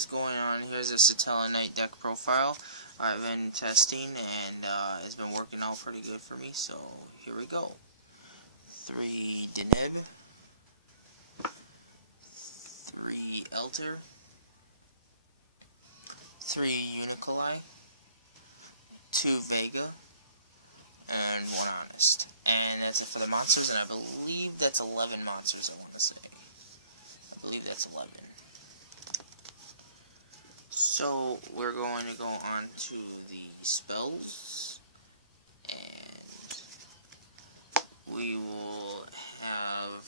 what's going on? Here's a Satellarknight deck profile I've been testing, and it's been working out pretty good for me, so here we go. 3 Deneb, 3 Elter, 3 Unicoli, 2 Vega, and 1 Honest. And that's it for the monsters, and I believe that's 11 monsters, I want to say. I believe that's 11. So, we're going to go on to the spells, and we will have,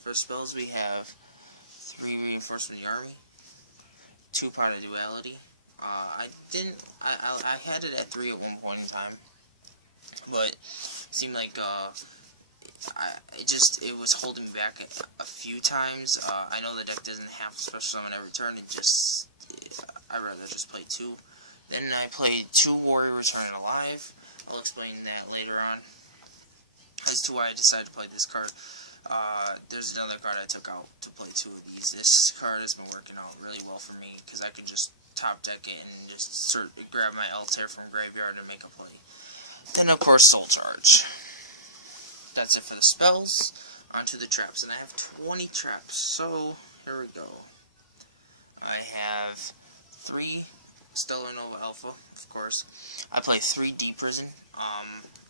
for spells we have 3 Reinforcement of the Army, 2 Pot of Duality. I had it at 3 at one point in time, but it seemed like it was holding me back a few times. I know the deck doesn't have special summon every turn. I'd rather just play 2. Then I played 2 Warrior Returning Alive. I'll explain that later on as to why I decided to play this card. There's another card I took out to play 2 of these. This card has been working out really well for me because I can just top deck it and just grab my Altair from graveyard and make a play. Then of course Soul Charge. That's it for the spells. Onto the traps, and I have 20 traps. So here we go. I have 3 Stellar Nova Alpha, of course. I play 3 Deep Prison.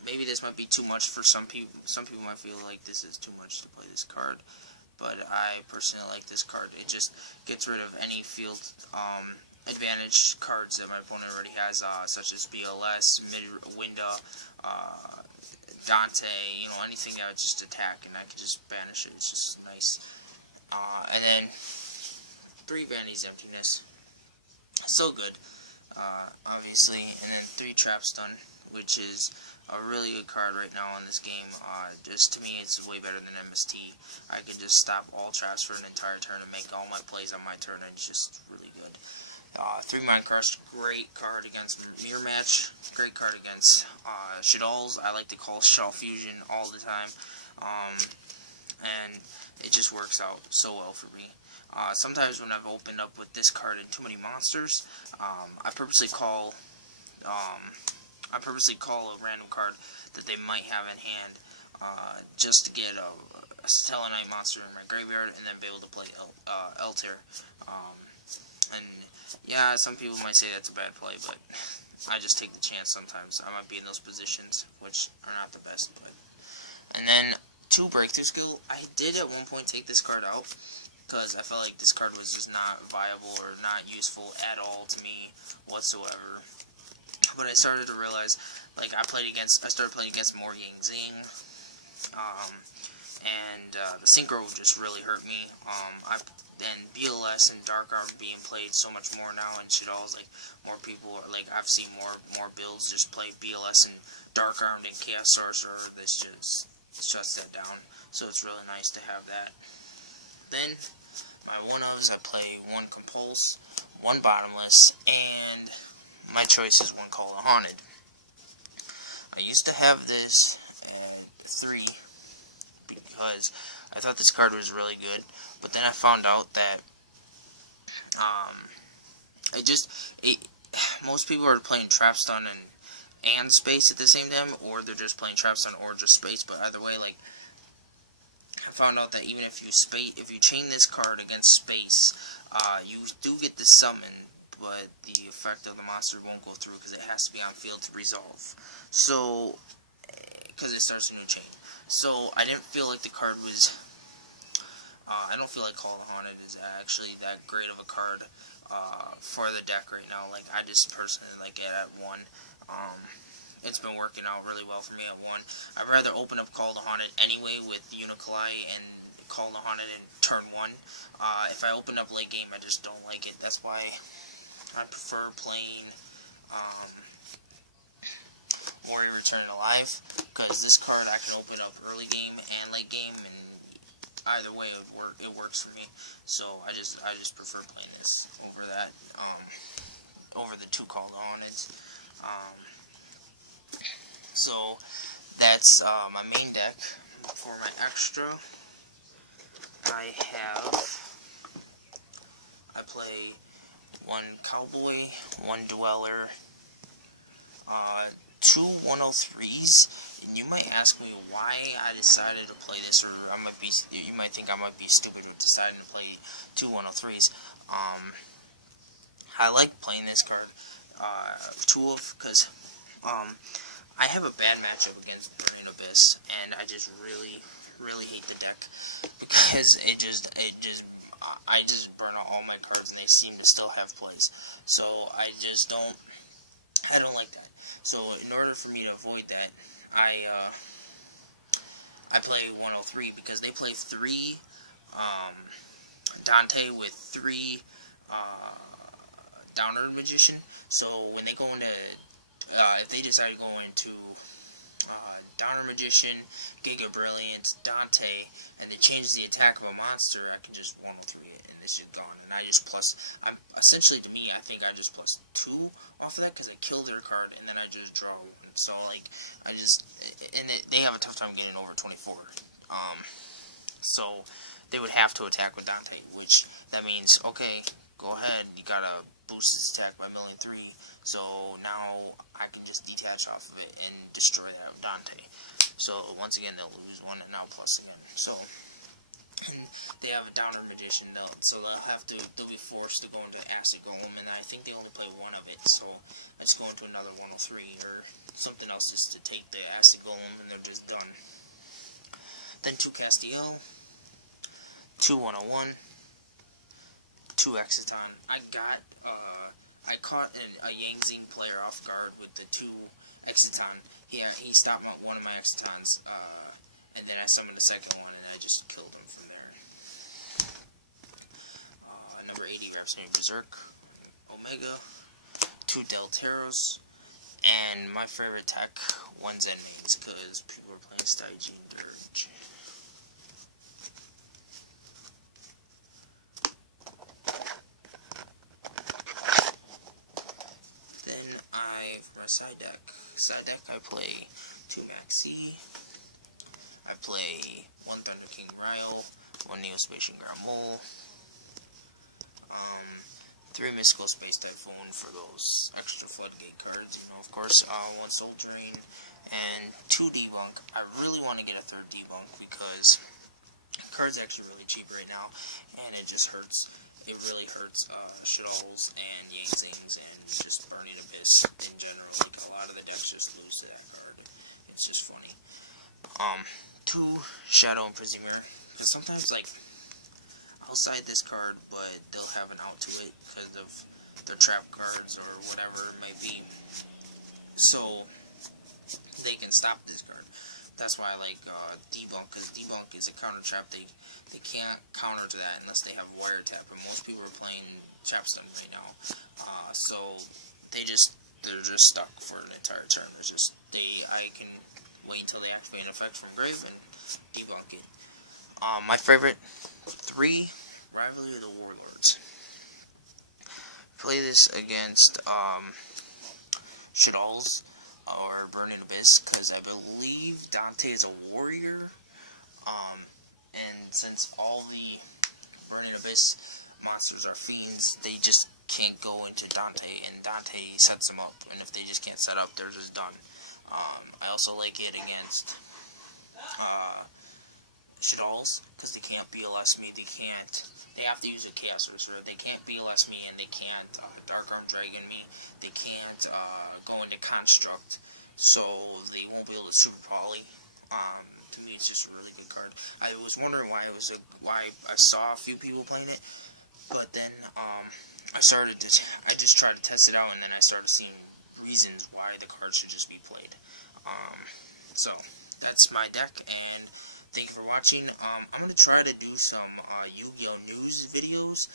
Maybe this might be too much for some people. Some people might feel like this is too much to play this card, but I personally like this card. It just gets rid of any field advantage cards that my opponent already has, such as BLS, Winda, Dante, anything that would just attack, and I can just banish it. It's just nice. And then 3 Vanity's Emptiness. So good, obviously. And then 3 Trap Stun, which is a really good card right now in this game. Just to me, it's way better than MST. I could just stop all traps for an entire turn and make all my plays on my turn, and it's just really good. 3 Mind Crush, great card against Mirror Match, great card against Shaddolls. I like to call Shell Fusion all the time, and it just works out so well for me. Sometimes when I've opened up with this card and too many monsters, I purposely call a random card that they might have in hand, just to get a Satellarknight monster in my graveyard and then be able to play Altair. And yeah, some people might say that's a bad play, but I just take the chance sometimes. I might be in those positions, which are not the best. And then 2 Breakthrough Skill. I did at one point take this card out, because I felt like this card was just not viable or not useful at all to me whatsoever. But I started to realize, like, I started playing against more Yang Zing, and the Synchro just really hurt me. And BLS and Dark Arm being played so much more now, and Shaddolls, like, more people are, like, I've seen more builds just play BLS and Dark Arm and Chaos Sorcerer. This just shuts that down, so it's really nice to have that. Then my one-ofs, I play 1 Compulse, 1 Bottomless, and my choice is 1 Call the Haunted. I used to have this at 3 because I thought this card was really good, but then I found out that most people are playing Trap Stun and Space at the same time, or they're just playing Trap Stun or just Space. But either way, like, I found out that even if you chain this card against Space, you do get the summon, but the effect of the monster won't go through because it has to be on field to resolve. So, because it starts a new chain. So I didn't feel like the card was. I don't feel like Call the Haunted is actually that great of a card for the deck right now. Like, I just personally like it at 1. It's been working out really well for me at 1. I'd rather open up Call the Haunted anyway with Unicoli and Call the Haunted in turn 1. If I open up late game, I just don't like it. That's why I prefer playing Warrior Returning Alive, because this card I can open up early game and late game, and either way it works for me. So I just prefer playing this over that, over the 2 Call the Haunted. So that's my main deck. For my extra, I play 1 Cowboy, 1 Dweller, 2 103s. And you might ask me why I decided to play this, or you might think I might be stupid with deciding to play 2 103s. I like playing this card, because I have a bad matchup against Burning Abyss, and I just really hate the deck because I just burn out all my cards and they seem to still have plays. So I don't like that. So in order for me to avoid that, I play 103 because they play 3 Dante with 3 Downer Magician. So when they go into if they decide to go into Downer Magician, Giga Brilliant, Dante, and they change the attack of a monster, I can just 103 it, and it's just gone. And I just essentially, to me, I think I just plus 2 off of that, because I kill their card, and then I just draw 1. So, like, they have a tough time getting over 24. So, they would have to attack with Dante, which, that means, okay, go ahead, you gotta boost his attack by 1,000,003, so now I can just detach off of it and destroy that Dante. So once again, they'll lose 1 and now plus again. So, and they have a Downer Magician, so they'll be forced to go into Acid Golem, and I think they only play 1 of it, so let's go into another 103 or something else just to take the Acid Golem, and they're just done. Then 2 Castiel, 2 101, 2 Exiton. I caught a Yang Zing player off guard with the 2 Exiton. Yeah, he stopped one of my Exitons, and then I summoned the second one, and I just killed him from there. Number 80, Rhapsody Berserk, Omega, 2 Delteros, and my favorite tech, 1 Zenmates, because people are playing Stygian Dirge. Side deck, I play 2 Maxi, I play 1 Thunder King Ryle, 1 Neospatian Ground Mole, 3 Mystical Space Typhoon for those extra floodgate cards, of course, 1 Soul Drain, and 2 Debunk. I really want to get a 3rd Debunk because the card's actually really cheap right now, and it just hurts. It really hurts Shadows and Yang Zings and just Burning Abyss in general. Like, a lot of the decks just lose to that card. It's just funny. 2 Shadow and Prison Mirror. Because sometimes, like, I'll side this card, but they'll have an out to it because of their trap cards or whatever it might be. So, they can stop this card. That's why I like Debunk, because Debunk is a counter trap. They can't counter to that unless they have Wiretap, and most people are playing Chapstone right now. So they're just stuck for an entire turn. I can wait until they activate an effect from Grave and debunk it. My favorite 3, Rivalry of the Warlords. Play this against Shaddolls or Burning Abyss, because I believe Dante is a warrior, and since all the Burning Abyss monsters are fiends, they just can't go into Dante, and Dante sets them up, and if they just can't set up, they're just done. I also like it against Shaddolls, because they can't BLS me, they have to use a Chaos Sorcerer, they can't BLS me, and they can't Dark Arm Dragon me, they can't go into Construct, so they won't be able to Super Poly. To me, it's just a really good card. I was wondering why I saw a few people playing it, but then I just tried to test it out, and then I started seeing reasons why the card should just be played. So that's my deck, and thank you for watching. I'm going to try to do some Yu-Gi-Oh! News videos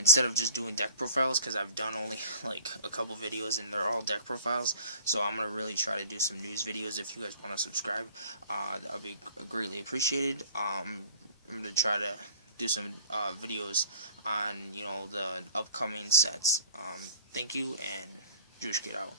instead of just doing deck profiles, because I've done only like a couple videos and they're all deck profiles. So I'm going to really try to do some news videos. If you guys want to subscribe, that would be greatly appreciated. I'm going to try to do some videos on, the upcoming sets. Thank you, and Juice, get out.